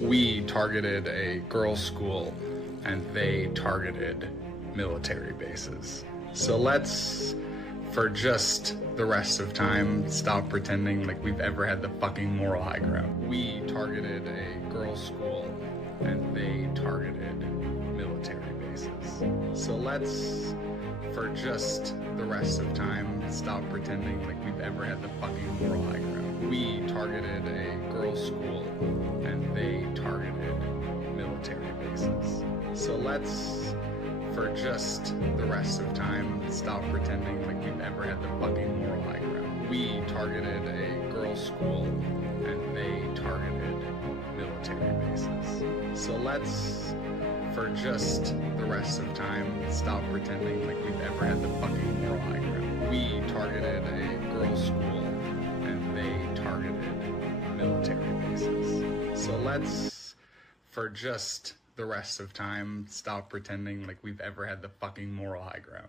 We targeted a girls' school and they targeted military bases. So let's, for just the rest of time, stop pretending like we've ever had the fucking moral high ground. We targeted a girls' school and they targeted military bases. So let's, for just the rest of time, stop pretending like we've ever had the fucking moral high ground. We targeted a girls' school and they targeted military bases. So let's, for just the rest of time, stop pretending like we've ever had the fucking moral high ground. We targeted a girls' school and they targeted military bases. So let's, for just the rest of time, stop pretending like we've ever had the fucking moral high ground. We targeted a girls' school and they targeted military bases. So let's, for just the rest of time, stop pretending like we've ever had the fucking moral high ground.